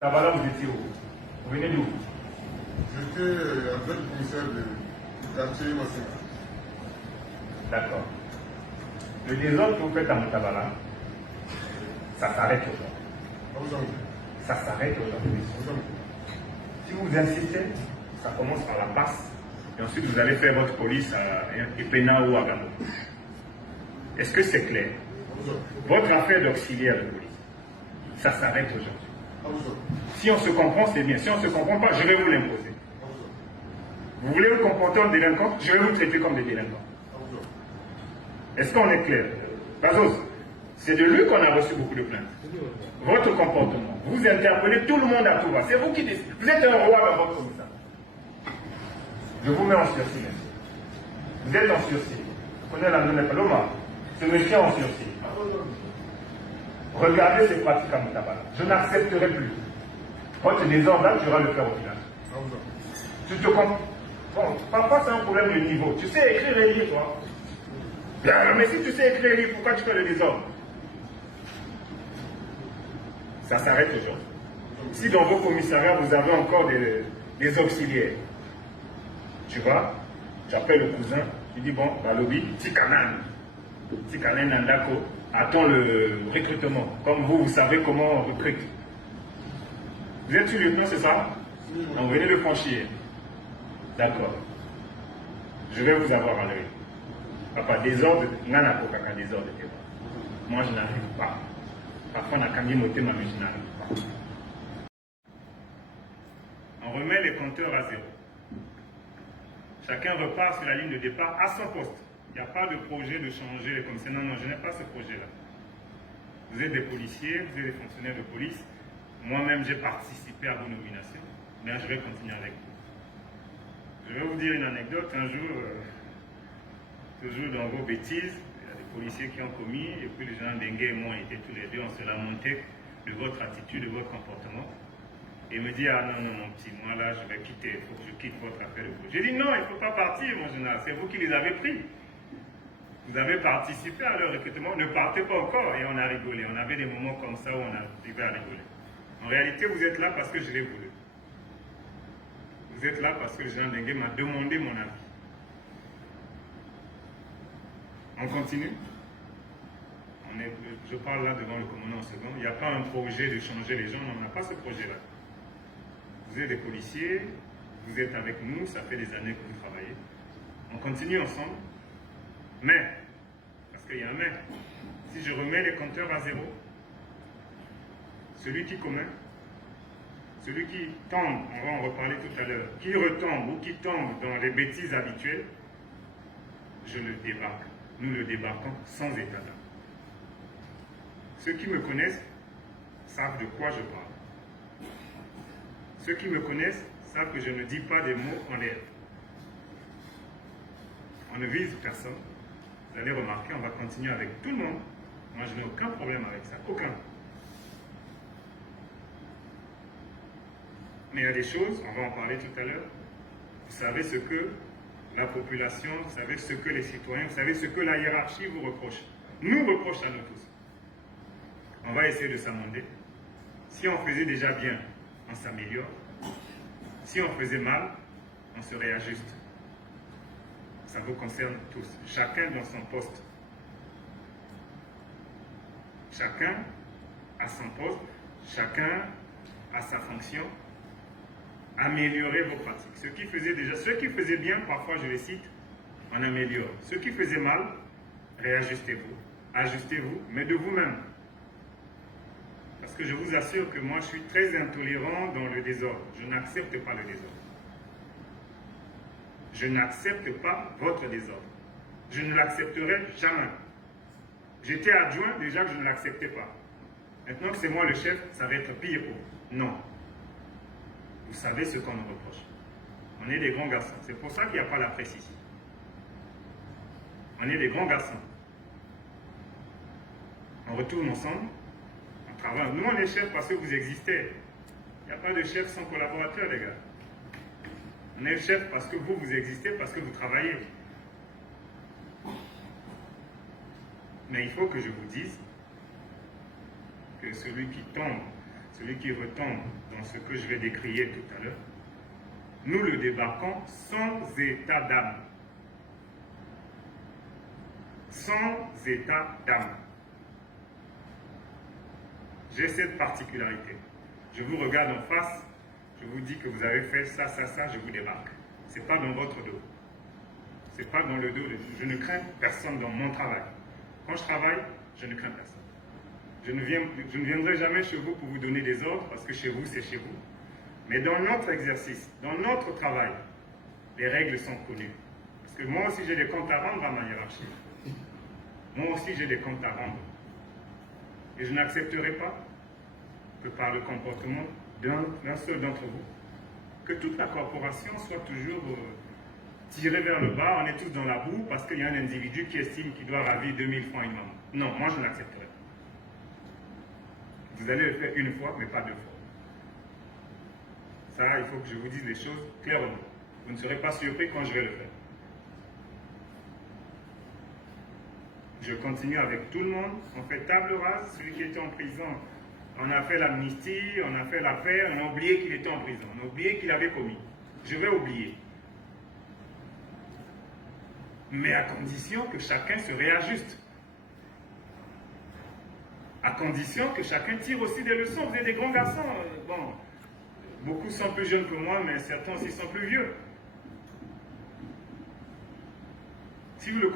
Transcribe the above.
Tabala, vous étiez où? Vous venez d'où? J'étais adjoint-commissaire du quartier Massina. D'accord. Le désordre que vous faites à Moutabala, ça s'arrête aujourd'hui. Ça s'arrête aujourd'hui. Si vous insistez, ça commence par la passe. Et ensuite, vous allez faire votre police à Epena ou à Gano. Est-ce que c'est clair? Votre affaire d'auxiliaire de police, ça s'arrête aujourd'hui. Si on se comprend, c'est bien. Si on ne se comprend pas, je vais vous l'imposer. Vous voulez vous comporter en délinquant, je vais vous traiter comme des délinquants. Est-ce qu'on est clair? Bazos, c'est de lui qu'on a reçu beaucoup de plaintes. Votre comportement, vous interpellez tout le monde à tout va. C'est vous qui décidez. Vous êtes un roi dans votre commissariat. Je vous mets en sursis, monsieur. Vous êtes en sursis. Vous connaissez la nommée Paloma. Ce monsieur en sursis. Regardez ces pratiques à Moutabala. Je n'accepterai plus. Votre désordre là, tu vas le faire au village. Tu te comprends? Bon, parfois c'est un problème de niveau. Tu sais écrire et lire, toi. Bien, mais si tu sais écrire et lire, pourquoi tu fais le désordre? Ça s'arrête aujourd'hui. Si dans vos commissariats, vous avez encore des auxiliaires, tu vois, tu appelles le cousin, tu dis, bon, Balobi, Tikanan Nandako, attends le recrutement. Comme vous savez comment on recrute. Vous êtes sur le lieutenant, c'est ça? Donc, vous venez le franchir. D'accord. Je vais vous avoir à l'œil. Papa, désordre, nana kokaka désordre. Moi, je n'arrive pas. Parfois, on a quand même noté, mais je n'arrive pas. On remet les compteurs à zéro. Chacun repart sur la ligne de départ à son poste. Il n'y a pas de projet de changer les commissaires. Non, je n'ai pas ce projet-là. Vous êtes des policiers, vous êtes des fonctionnaires de police. Moi-même, j'ai participé à vos nominations. Mais je vais continuer avec vous. Je vais vous dire une anecdote. Un jour, toujours dans vos bêtises, il y a des policiers qui ont commis, et puis les gens Dengue et moi étaient tous les deux, on se lamentait de votre attitude, de votre comportement. Et il me dit, ah non, mon petit, moi là, je vais quitter, il faut que je quitte votre affaire de police. J'ai dit, non, il ne faut pas partir, mon général, c'est vous qui les avez pris. Vous avez participé à leur recrutement, ne partez pas encore. Et on a rigolé. On avait des moments comme ça où on arrivait à rigoler. En réalité, vous êtes là parce que je l'ai voulu. Vous êtes là parce que Jean Dengue m'a demandé mon avis. On continue. Je parle là devant le commandant en second. Il n'y a pas un projet de changer les gens. On n'a pas ce projet-là. Vous êtes des policiers. Vous êtes avec nous. Ça fait des années que vous travaillez. On continue ensemble. Mais, parce qu'il y a un mais, si je remets les compteurs à zéro, celui qui commet, celui qui tombe, on va en reparler tout à l'heure, qui retombe ou qui tombe dans les bêtises habituelles, je le débarque. Nous le débarquons sans état d'âme. Ceux qui me connaissent savent de quoi je parle. Ceux qui me connaissent savent que je ne dis pas des mots en l'air. On ne vise personne. Vous allez remarquer, on va continuer avec tout le monde. Moi, je n'ai aucun problème avec ça. Aucun. Mais il y a des choses, on va en parler tout à l'heure. Vous savez ce que la population, vous savez ce que les citoyens, vous savez ce que la hiérarchie vous reproche. Nous reproche à nous tous. On va essayer de s'amender. Si on faisait déjà bien, on s'améliore. Si on faisait mal, on se réajuste. Ça vous concerne tous. Chacun dans son poste. Chacun à son poste. Chacun à sa fonction. Améliorez vos pratiques. Ceux qui faisaient bien, parfois je les cite, on améliore. Ceux qui faisaient mal, réajustez-vous. Ajustez-vous, mais de vous-même. Parce que je vous assure que moi, je suis très intolérant dans le désordre. Je n'accepte pas le désordre. Je n'accepte pas votre désordre. Je ne l'accepterai jamais. J'étais adjoint, déjà que je ne l'acceptais pas. Maintenant que c'est moi le chef, ça va être pire pour vous. Non. Vous savez ce qu'on nous reproche. On est des grands garçons. C'est pour ça qu'il n'y a pas la presse ici. On est des grands garçons. On retourne ensemble. On travaille. Nous, on est chefs parce que vous existez. Il n'y a pas de chef sans collaborateur, les gars. On est chef parce que vous existez, parce que vous travaillez. Mais il faut que je vous dise que celui qui tombe, celui qui retombe dans ce que je vais décrire tout à l'heure, nous le débarquons sans état d'âme. Sans état d'âme. J'ai cette particularité. Je vous regarde en face, je vous dis que vous avez fait ça, ça, ça, je vous débarque. Ce n'est pas dans votre dos. Ce n'est pas dans le dos. Je ne crains personne dans mon travail. Quand je travaille, je ne crains personne. Je ne viendrai jamais chez vous pour vous donner des ordres, parce que chez vous, c'est chez vous. Mais dans notre exercice, dans notre travail, les règles sont connues. Parce que moi aussi, j'ai des comptes à rendre à ma hiérarchie. Moi aussi, j'ai des comptes à rendre. Et je n'accepterai pas que par le comportement d'un seul d'entre vous, que toute la corporation soit toujours tirée vers le bas. On est tous dans la boue parce qu'il y a un individu qui estime qu'il doit ravir 2000 francs une maman. Non, moi je n'accepterai pas. Vous allez le faire une fois, mais pas deux fois. Ça, il faut que je vous dise les choses clairement. Vous ne serez pas surpris quand je vais le faire. Je continue avec tout le monde. On fait table rase. Celui qui était en prison, on a fait l'amnistie, on a fait l'affaire, on a oublié qu'il était en prison. On a oublié qu'il avait commis. Je vais oublier. Mais à condition que chacun se réajuste. À condition que chacun tire aussi des leçons. Vous êtes des grands garçons. Bon, beaucoup sont plus jeunes que moi, mais certains aussi sont plus vieux. Si vous le